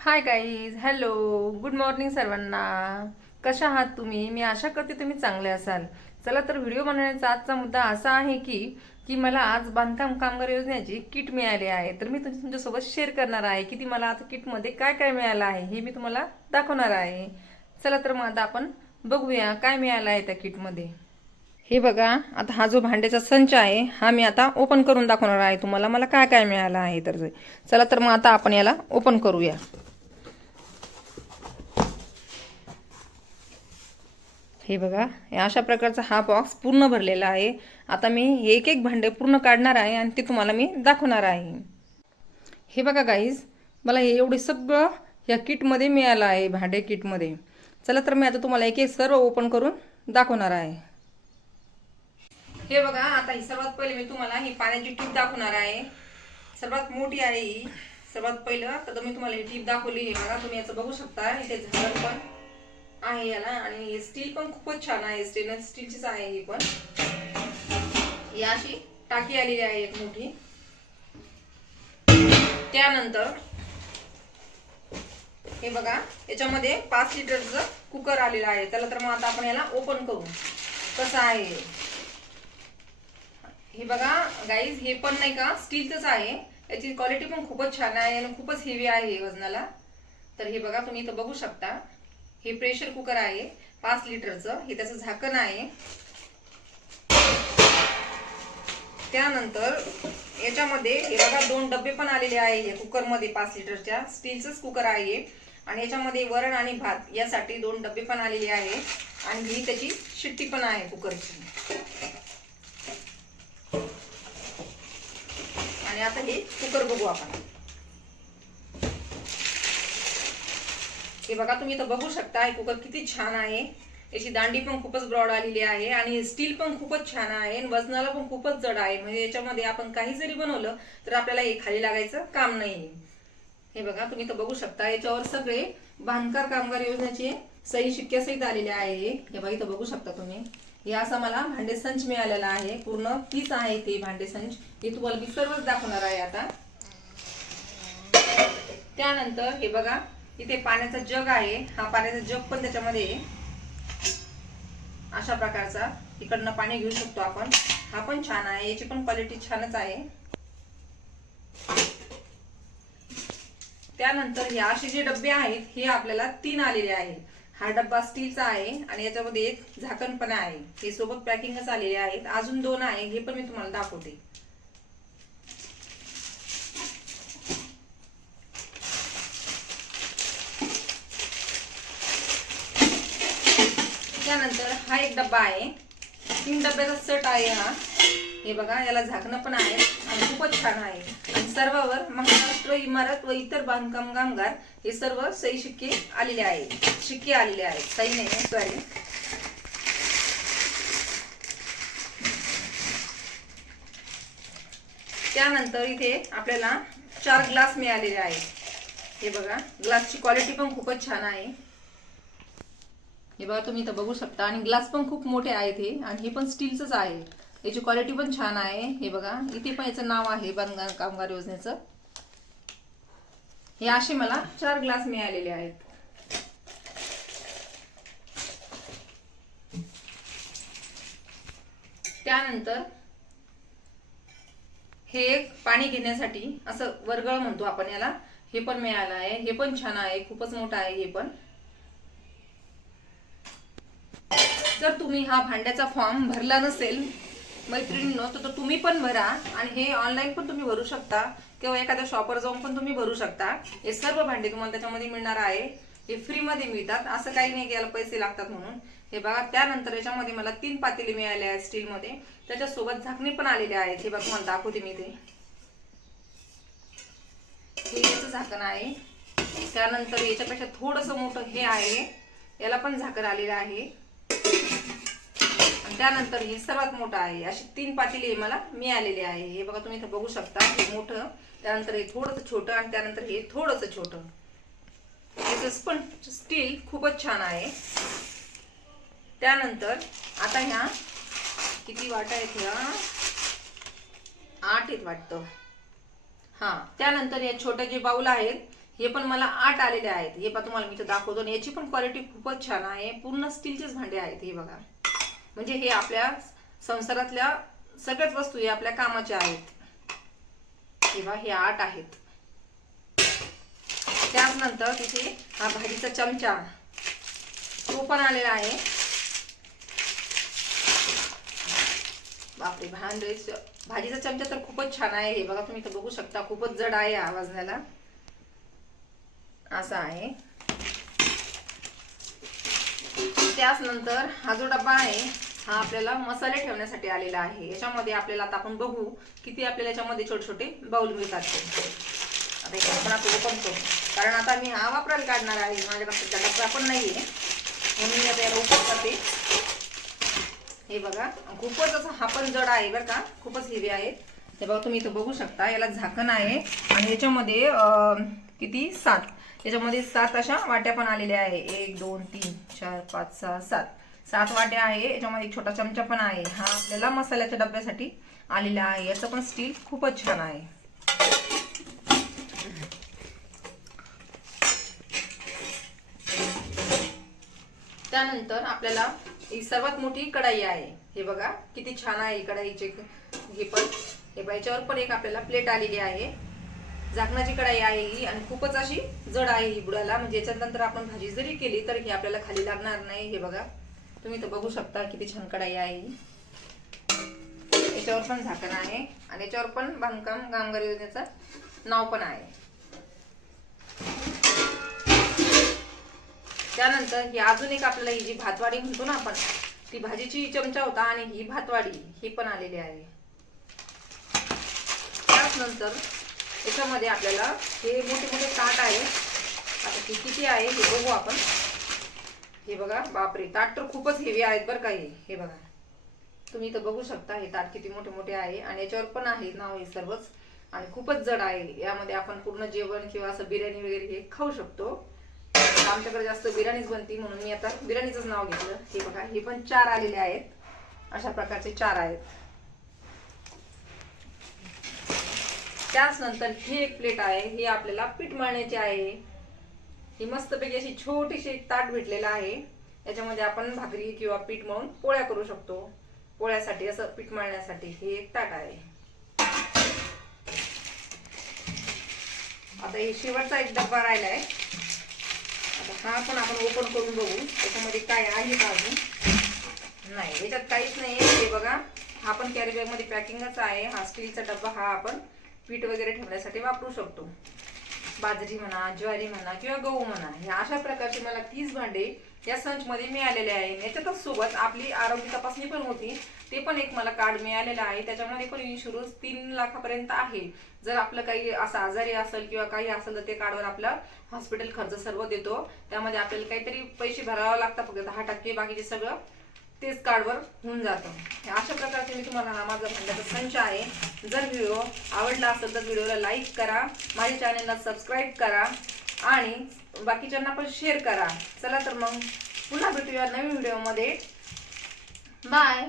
Hi guys hello good morning सर्वांना. कशा आहात तुम्ही? मी आशा करते तुम्ही चांगले असाल. चला तर व्हिडिओ बनवण्याचा आजचा मुद्दा असा आहे की की मला आज बांधकाम कामगार योजनेची किट मिळाली आहे. तर मी तुम- तुमच्यासोबत शेअर करणार आहे की ती मला आता किटमध्ये काय काय मिळालं आहे हे मी तुम्हाला दाखवणार आहे. चला तर मग आता आपण बघूया काय मिळालं आहे त्या किटमध्ये हे बघा आता हा जो भांड्याचा संच आहे हा मी आता ओपन करून दाखवणार आहे तुम्हाला. मला काय काय मिळालं आहे तर चला तर मग आता आपण याला ओपन करूया. हे बघा अशा प्रकारचा हा बॉक्स पूर्ण भरलेला आहे. आता मी एक एक भांडे पूर्ण काढणार आहे आणि ते तुम्हाला मी दाखवणार आहे. हे बघा गाईज मला हे एवढे सगळं या किटमध्ये मिळालं आहे भांडे किटमध्ये चला तर मी आता तुम्हाला एक एक सर्व ओपन करून दाखवणार आहे. हे बघा आता ही सर्वात पहिले मी तुम्हाला ही पाण्याची टीप दाखवणार आहे. सर्वात मोठी आहे ही. सर्वात पहिलं तर मी तुम्हाला ही टीप दाखवली हे बघा तुम्ही याचं बघू शकता. इथे झाड पण आहे याला आणि स्टील पण खूपच छान आहे. स्टेनलेस स्टीलचीच आहे ही पण. ही अशी टाकी आलेली आहे एक मोठी. त्यानंतर हे बघा याच्यामध्ये पाच लिटरचं कुकर आलेलं आहे. त्याला तर मग आता आपण याला ओपन करू. कसं आहे? हे. बघा गाईज हे पण नाही का स्टीलचंच आहे. याची क्वालिटी पण खूपच छान आहे आणि खूपच हेवी आहे वजनाला. तर हे बघा तुम्ही इथं बघू शकता. हे प्रेशर कुकर आहे. पाच लिटरचं. हे त्याचं झाकण आहे. त्यानंतर याच्यामध्ये हे बघा दोन डबे पण आलेले आहे या कुकरमध्ये पाच लिटरच्या. स्टीलचंच कुकर आहे. आणि याच्यामध्ये वरण आणि भात यासाठी दोन डबे पण आलेले आहे. आणि ही त्याची शिट्टी पण आहे कुकरची आणि आता हे कुकर बघू आपण. हे बघा तुम्ही तर बघू शकता हे कुकर किती छान आहे. याची दांडी पण खूपच ब्रॉड आलेली आहे आणि स्टील पण खूपच छान आहे आणि वजनाला पण खूपच जड आहे. म्हणजे याच्यामध्ये आपण काही जरी बनवलं तर आपल्याला हे खाली लागायचं काम नाही. हे बघा तुम्ही तर बघू शकता याच्यावर सगळे बांधकार कामगार योजनेचे सही शिक्क्यासहित आलेले आहे. हे बघा इथं बघू शकता तुम्ही. हे असा मला भांडे संच मिळालेला आहे. पूर्ण तीच आहे ते भांडे संच. हे तुम्हाला मी सर्वच दाखवणार आहे आता. त्यानंतर हे बघा इथे पाण्याचा जग आहे. हा पाण्याचा जग पण त्याच्यामध्ये आहे. अशा प्रकारचा इकडनं पाणी घेऊ शकतो आपण. हा पण छान आहे. याची पण क्वालिटी छानच आहे. त्यानंतर हे असे जे डबे आहेत हे आपल्याला तीन आलेले आहेत. हा डब्बा स्टीलचा आहे आणि याच्यामध्ये एक झाकण पण आहे. हे सोबत पॅकिंगच आलेले आहेत. अजून दोन आहे. हे पण मी तुम्हाला दाखवते. त्यानंतर हा एक डब्बा आहे. तीन डब्याचा सट आहे हा. हे बघा याला झाकणं पण आहे आणि खूपच छान आहे. आणि सर्वावर महाराष्ट्र इमारत व इतर बांधकाम कामगार हे सर्व सई शिक्के आलेले आहे शिक्के आलेले आहेत. सही नाही सॉरी त्यानंतर इथे आपल्याला चार ग्लास मिळालेले आहेत. हे बघा ग्लासची क्वालिटी पण खूपच छान आहे. हे बघा तुम्ही इथं बघू शकता. आणि ग्लास पण खूप मोठे आहेत हे. आणि हे पण स्टीलचंच आहे. याची क्वालिटी पण छान आहे. हे बघा इथे पण याचं नाव आहे बांधकाम कामगार योजनेचं. हे असे मला चार ग्लास मिळालेले आहेत. त्यानंतर हे एक पाणी घेण्यासाठी असं वर्गळ म्हणतो आपण याला. हे पण मिळालं आहे. हे पण छान आहे. खूपच मोठं आहे हे पण. जर तुम्ही हा भांड्याचा फॉर्म भरला नसेल मैत्रिणींनो तर तो तुम्ही पण भरा आणि हे ऑनलाईन पण तुम्ही भरू शकता किंवा एखाद्या शॉपवर जाऊन पण तुम्ही भरू शकता. हे सर्व भांडे तुम्हाला त्याच्यामध्ये मिळणार आहे. हे फ्रीमध्ये मिळतात. असं काही नाही की याला पैसे लागतात म्हणून. हे बघा त्यानंतर याच्यामध्ये मला तीन पातेले मिळाले आहेत स्टीलमध्ये. त्याच्यासोबत झाकणी पण आलेले आहेत हे बघा तुम्हाला दाखवते मी ते हे याचं झाकण आहे. त्यानंतर याच्यापेक्षा थोडंसं मोठं हे आहे. याला पण झाकण आलेलं आहे. आणि त्यानंतर हे सर्वात मोठं आहे. अशी तीन पातेली मला. मिळालेली आहे. हे बघा तुम्ही इथं बघू शकता. हे मोठं. त्यानंतर हे थोडंसं छोटं आणि त्यानंतर हे थोडंसं छोटं. याचं पण स्टील खूपच छान आहे. त्यानंतर आता ह्या किती वाटा आहेत ह्या? आठ आहेत वाटतं. हा. त्यानंतर या छोटे जे बाऊल आहेत हे पण मला आठ आलेले आहेत. हे पण तुम्हाला मी तर दाखवतो. आणि याची पण क्वालिटी खूपच छान आहे. पूर्ण स्टीलचेच भांडे आहेत हे बघा. म्हणजे हे आपल्या संसारातल्या सगळ्याच वस्तू हे आपल्या कामाच्या आहेत. किंवा हे आठ आहेत. त्यानंतर तिथे हा भाजीचा चमचा तो पण आलेला आहे. बापरे भांडे भाजीचा चमचा तर खूपच छान आहे. हे बघा तुम्ही तर बघू शकता. खूपच जड आहे आवाजण्याला असा आहे. त्याच नंतर हा जो डब्बा आहे हा आपल्याला मसाले ठेवण्यासाठी आलेला आहे. याच्यामध्ये आपल्याला आता आपण बघू किती आपल्याला याच्यामध्ये छोटे छोटे बाउल मिळतात ते. आता एक आपण आता ओपन करू कारण आता मी हा वापरायला काढणार आहे. माझ्याकडे डब्बा पण नाहीये. म्हणून मी आता याला ओपन करते हे बघा खूपच असं हा पण जड आहे बरं का. खूपच हेवी आहे. हे बघा तुम्ही इथं बघू शकता. याला झाकण आहे. आणि याच्यामध्ये किती? सात. याच्यामध्ये सात अशा वाट्या पण आलेल्या आहे. एक दोन तीन चार पाच सहा सात. सात वाट्या आहे. याच्यामध्ये एक छोटा चमचा पण आहे. हा आपल्याला मसाल्याच्या डब्यासाठी आलेला आहे. याचं पण स्टील खूपच छान आहे. त्यानंतर आपल्याला ही सर्वात मोठी कढाई आहे. हे बघा किती छान आहे कढाईचे. हे पण हे बघा, याच्यावर पण एक आपल्याला प्लेट आलेली आहे. झाकणाची कढाई आहे ही आणि खूपच अशी जड आहे ही बुडाला. म्हणजे याच्यानंतर आपण भाजी जरी केली तर ही आपल्याला खाली लागणार नाही. हे बघा. तुम्ही तर बघू शकता किती छान कढाई आहे ही. याच्यावर पण झाकण आहे आणि याच्यावर पण बांधकाम कामगार योजनेचं नाव पण आहे. त्यानंतर ही अजून एक आपल्याला ही जी भातवाडी म्हणतो ना आपण ती भाजीची चमचा होता आणि ही भातवाडी ही पण आलेली आहे. त्याच नंतर याच्यामध्ये आपल्याला हे मोठे मोठे ताट आहे. आता ती किती आहे हे बघू आपण. हे बघा बापरे ताट तर खूपच हेवी आहेत बरं का हे. बघा. तुम्ही तर बघू शकता हे ताट किती मोठे मोठे आहे आणि याच्यावर पण आहे नाव हे सर्वच. आणि खूपच जड आहे. यामध्ये आपण पूर्ण जेवण किंवा असं बिर्याणी वगैरे हे खाऊ शकतो. आमच्याकडे जास्त बिर्याणीच बनती म्हणून मी आता बिर्याणीचंच नाव घेतलं. हे बघा हे पण चार आलेले आहेत. अशा प्रकारचे चार आहेत. त्याच नंतर ही एक प्लेट आहे ही आपल्याला पीठ मळण्याची आहे. ही मस्तपैकी अशी छोटीशी ताट भेटलेला आहे. याच्यामध्ये आपण भाकरी किंवा पीठ मळून पोळ्या करू शकतो. पोळ्यासाठी असं पीठ मळण्यासाठी हे एक ताट आहे. आता हे शेवटचा एक डब्बा राहिलाय. आता हा पण आपण ओपन करून बघू. त्याच्यामध्ये काय आहे का अजून? नाही याच्यात काहीच नाही हे बघा हा पण कॅरीबॅगमध्ये पॅकिंगच आहे. हा स्टीलचा डब्बा हा आपण पीठ वगैरे ठेवण्यासाठी वापरू शकतो. बाजरी म्हणा ज्वारी म्हणा किंवा गहू म्हणा ह्या अशा प्रकारचे मला तीस भांडे या संच मध्ये मिळालेले आहे. याच्यातच सोबत आपली आरोग्य तपासणी पण होती. ते पण एक मला कार्ड मिळालेलं आहे. त्याच्यामध्ये पण इन्शुरन्स तीन लाखापर्यंत आहे. जर आपलं काही असं आजारी असेल किंवा काही असेल तर ते कार्डवर आपला हॉस्पिटल खर्च सर्व देतो. त्यामध्ये आपल्याला काहीतरी पैसे भरावे लागतात. फक्त दहा टक्के बाकीचे सगळं तेच कार्डवर होऊन जातं. अशा प्रकारचे मी तुम्हाला हा माझा भांड्याचा संच आहे. जर व्हिडिओ आवडला असेल तर व्हिडिओला लाईक करा. माझ्या चॅनलला सबस्क्राईब करा. आणि बाकीच्यांना पण शेअर करा. चला तर मग पुन्हा भेटूया नवीन व्हिडिओमध्ये बाय